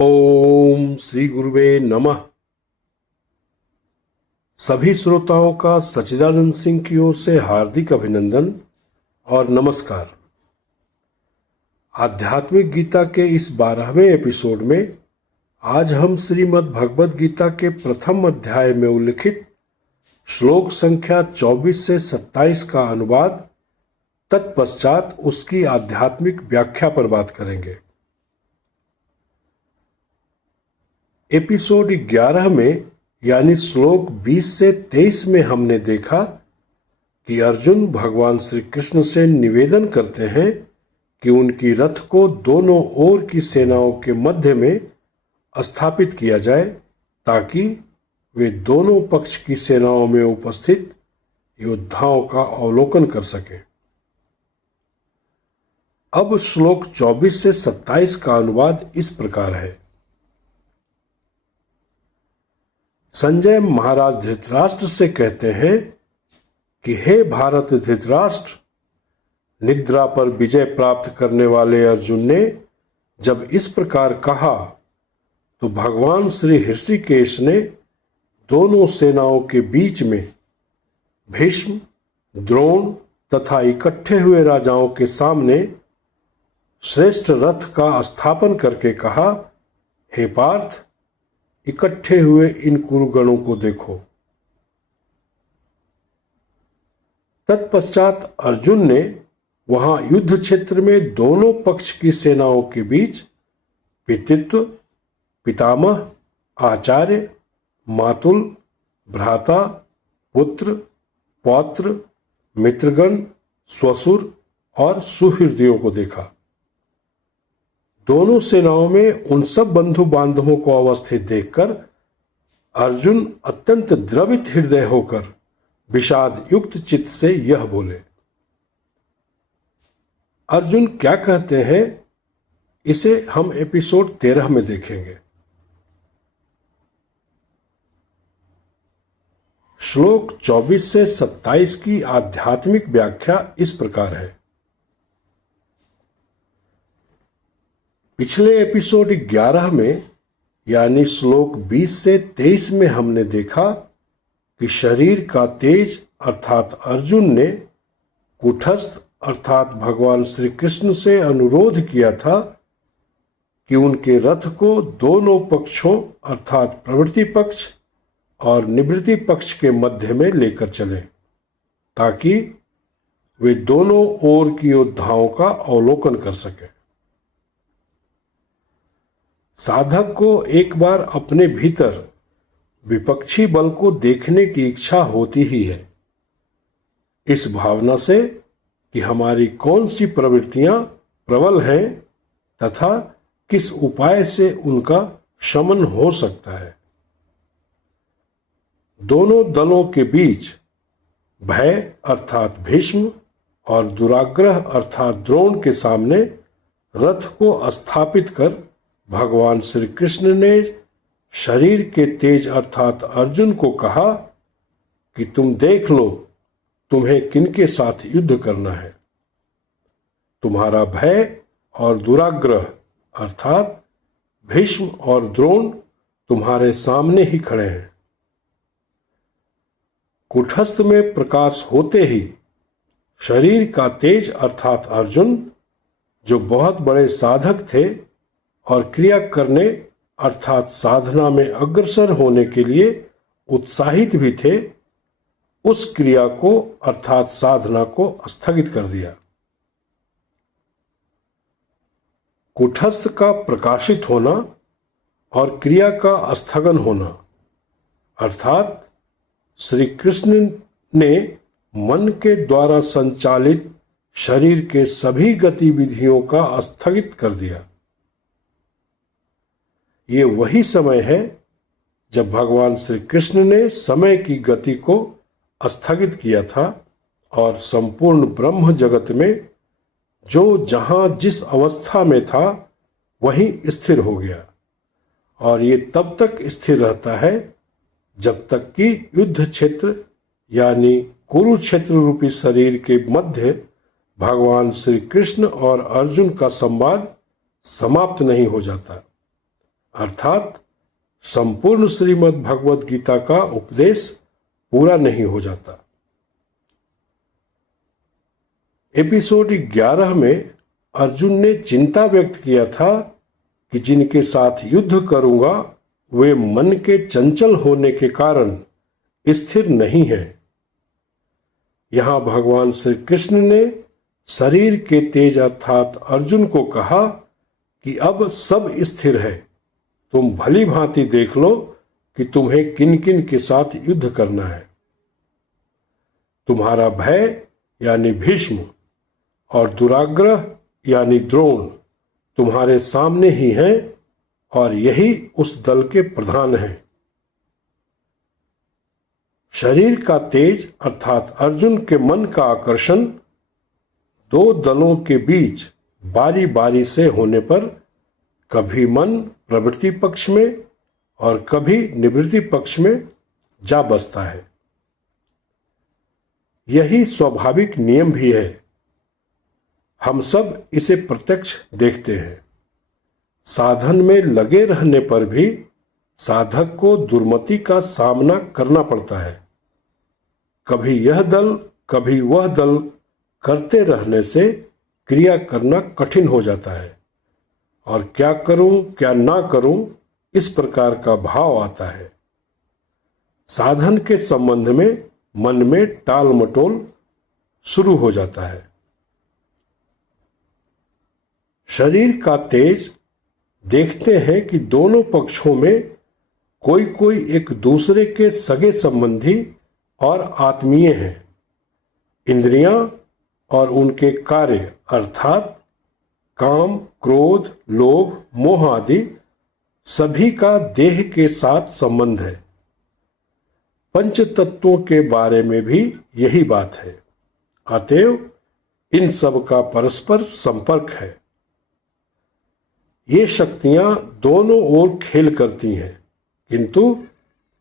ओम श्री गुरुवे नमः। सभी श्रोताओं का सच्चिदानंद सिंह की ओर से हार्दिक अभिनंदन और नमस्कार। आध्यात्मिक गीता के इस 12वें एपिसोड में आज हम श्रीमद् भगवद गीता के प्रथम अध्याय में उल्लिखित श्लोक संख्या 24 से 27 का अनुवाद तत्पश्चात उसकी आध्यात्मिक व्याख्या पर बात करेंगे। एपिसोड 11 में यानी श्लोक 20 से 23 में हमने देखा कि अर्जुन भगवान श्री कृष्ण से निवेदन करते हैं कि उनकी रथ को दोनों ओर की सेनाओं के मध्य में स्थापित किया जाए ताकि वे दोनों पक्ष की सेनाओं में उपस्थित योद्धाओं का अवलोकन कर सकें। अब श्लोक 24 से 27 का अनुवाद इस प्रकार है। संजय महाराज धृतराष्ट्र से कहते हैं कि हे भारत धृतराष्ट्र, निद्रा पर विजय प्राप्त करने वाले अर्जुन ने जब इस प्रकार कहा तो भगवान श्री ऋषिकेश ने दोनों सेनाओं के बीच में भीष्म, द्रोण तथा इकट्ठे हुए राजाओं के सामने श्रेष्ठ रथ का स्थापन करके कहा, हे पार्थ, इकट्ठे हुए इन कुरुगणों को देखो। तत्पश्चात अर्जुन ने वहां युद्ध क्षेत्र में दोनों पक्ष की सेनाओं के बीच पितृत्व, पितामह, आचार्य, मातुल, भ्राता, पुत्र, पौत्र, मित्रगण, स्वसुर और सुहृदयों को देखा। दोनों सेनाओं में उन सब बंधु बांधवों को अवस्थित देखकर अर्जुन अत्यंत द्रवित हृदय होकर विषाद युक्त चित्त से यह बोले। अर्जुन क्या कहते हैं इसे हम एपिसोड 13 में देखेंगे। श्लोक 24 से 27 की आध्यात्मिक व्याख्या इस प्रकार है। पिछले एपिसोड 11 में यानी श्लोक 20 से 23 में हमने देखा कि शरीर का तेज अर्थात अर्जुन ने कुटस्थ अर्थात भगवान श्री कृष्ण से अनुरोध किया था कि उनके रथ को दोनों पक्षों अर्थात प्रवृत्ति पक्ष और निवृत्ति पक्ष के मध्य में लेकर चलें ताकि वे दोनों ओर की योद्धाओं का अवलोकन कर सकें। साधक को एक बार अपने भीतर विपक्षी बल को देखने की इच्छा होती ही है, इस भावना से कि हमारी कौन सी प्रवृत्तियां प्रबल हैं तथा किस उपाय से उनका शमन हो सकता है। दोनों दलों के बीच भय अर्थात भीष्म और दुराग्रह अर्थात द्रोण के सामने रथ को स्थापित कर भगवान श्री कृष्ण ने शरीर के तेज अर्थात अर्जुन को कहा कि तुम देख लो तुम्हें किनके साथ युद्ध करना है। तुम्हारा भय और दुराग्रह अर्थात भीष्म और द्रोण तुम्हारे सामने ही खड़े हैं। कुटस्थ में प्रकाश होते ही शरीर का तेज अर्थात अर्जुन, जो बहुत बड़े साधक थे और क्रिया करने अर्थात साधना में अग्रसर होने के लिए उत्साहित भी थे, उस क्रिया को अर्थात साधना को स्थगित कर दिया। कुटस्थ का प्रकाशित होना और क्रिया का स्थगन होना अर्थात श्री कृष्ण ने मन के द्वारा संचालित शरीर के सभी गतिविधियों का स्थगित कर दिया। ये वही समय है जब भगवान श्री कृष्ण ने समय की गति को स्थगित किया था और संपूर्ण ब्रह्म जगत में जो जहां जिस अवस्था में था वहीं स्थिर हो गया, और ये तब तक स्थिर रहता है जब तक कि युद्ध क्षेत्र यानी कुरुक्षेत्र रूपी शरीर के मध्य भगवान श्री कृष्ण और अर्जुन का संवाद समाप्त नहीं हो जाता। अर्थात संपूर्ण श्रीमद् भगवद गीता का उपदेश पूरा नहीं हो जाता। एपिसोड 11 में अर्जुन ने चिंता व्यक्त किया था कि जिनके साथ युद्ध करूंगा वे मन के चंचल होने के कारण स्थिर नहीं है। यहां भगवान श्री कृष्ण ने शरीर के तेज अर्थात अर्जुन को कहा कि अब सब स्थिर है, तुम भली भांति देख लो कि तुम्हें किन किन के साथ युद्ध करना है। तुम्हारा भय यानी भीष्म और दुराग्रह यानी द्रोण तुम्हारे सामने ही हैं और यही उस दल के प्रधान हैं। शरीर का तेज अर्थात अर्जुन के मन का आकर्षण दो दलों के बीच बारी बारी से होने पर कभी मन प्रवृत्ति पक्ष में और कभी निवृत्ति पक्ष में जा बसता है। यही स्वाभाविक नियम भी है। हम सब इसे प्रत्यक्ष देखते हैं। साधन में लगे रहने पर भी साधक को दुर्मति का सामना करना पड़ता है। कभी यह दल कभी वह दल करते रहने से क्रिया करना कठिन हो जाता है और क्या करूं क्या ना करूं इस प्रकार का भाव आता है। साधन के संबंध में मन में टाल मटोल शुरू हो जाता है। शरीर का तेज देखते हैं कि दोनों पक्षों में कोई कोई एक दूसरे के सगे संबंधी और आत्मीय हैं। इंद्रियां और उनके कार्य अर्थात काम, क्रोध, लोभ, मोह आदि सभी का देह के साथ संबंध है। पंच तत्वों के बारे में भी यही बात है। अतएव इन सब का परस्पर संपर्क है। ये शक्तियां दोनों ओर खेल करती हैं, किंतु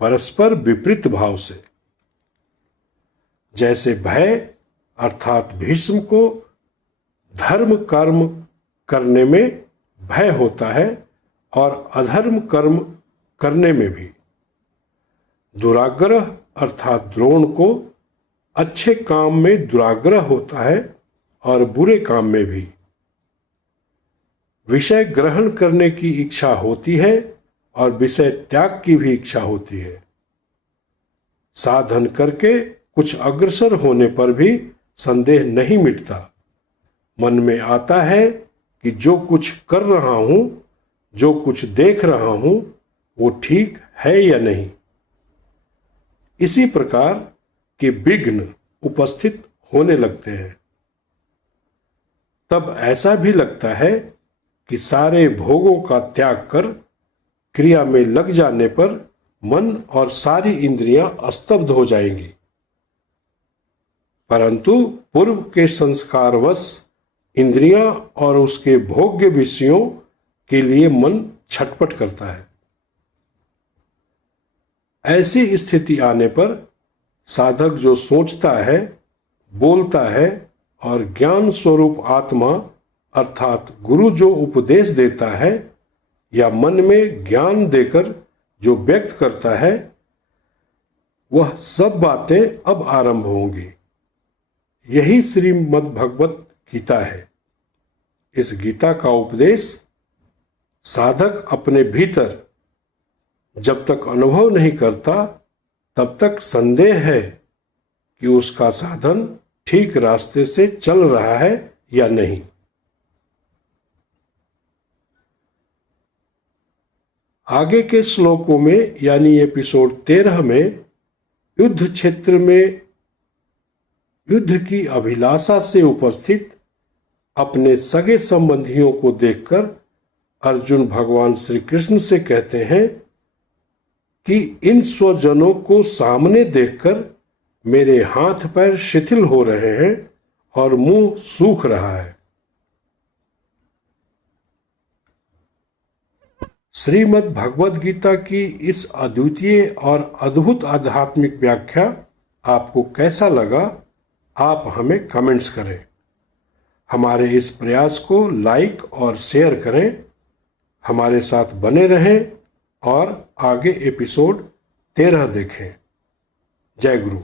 परस्पर विपरीत भाव से। जैसे भय अर्थात भीष्म को धर्म कर्म करने में भय होता है और अधर्म कर्म करने में भी। दुराग्रह अर्थात द्रोण को अच्छे काम में दुराग्रह होता है और बुरे काम में भी। विषय ग्रहण करने की इच्छा होती है और विषय त्याग की भी इच्छा होती है। साधन करके कुछ अग्रसर होने पर भी संदेह नहीं मिटता। मन में आता है कि जो कुछ कर रहा हूं, जो कुछ देख रहा हूं, वो ठीक है या नहीं। इसी प्रकार के विघ्न उपस्थित होने लगते हैं। तब ऐसा भी लगता है कि सारे भोगों का त्याग कर क्रिया में लग जाने पर मन और सारी इंद्रियां स्तब्ध हो जाएंगी। परंतु पूर्व के संस्कारवश इंद्रियां और उसके भोग्य विषयों के लिए मन छटपट करता है। ऐसी स्थिति आने पर साधक जो सोचता है, बोलता है और ज्ञान स्वरूप आत्मा अर्थात गुरु जो उपदेश देता है या मन में ज्ञान देकर जो व्यक्त करता है, वह सब बातें अब आरंभ होंगी। यही श्रीमद् भगवत गीता है। इस गीता का उपदेश साधक अपने भीतर जब तक अनुभव नहीं करता तब तक संदेह है कि उसका साधन ठीक रास्ते से चल रहा है या नहीं। आगे के श्लोकों में यानी एपिसोड 13 में युद्ध क्षेत्र में युद्ध की अभिलाषा से उपस्थित अपने सगे संबंधियों को देखकर अर्जुन भगवान श्री कृष्ण से कहते हैं कि इन स्वजनों को सामने देखकर मेरे हाथ पैर शिथिल हो रहे हैं और मुंह सूख रहा है। श्रीमद् भगवद गीता की इस अद्वितीय और अद्भुत आध्यात्मिक व्याख्या आपको कैसा लगा, आप हमें कमेंट्स करें। हमारे इस प्रयास को लाइक और शेयर करें। हमारे साथ बने रहें और आगे एपिसोड 13 देखें। जय गुरु।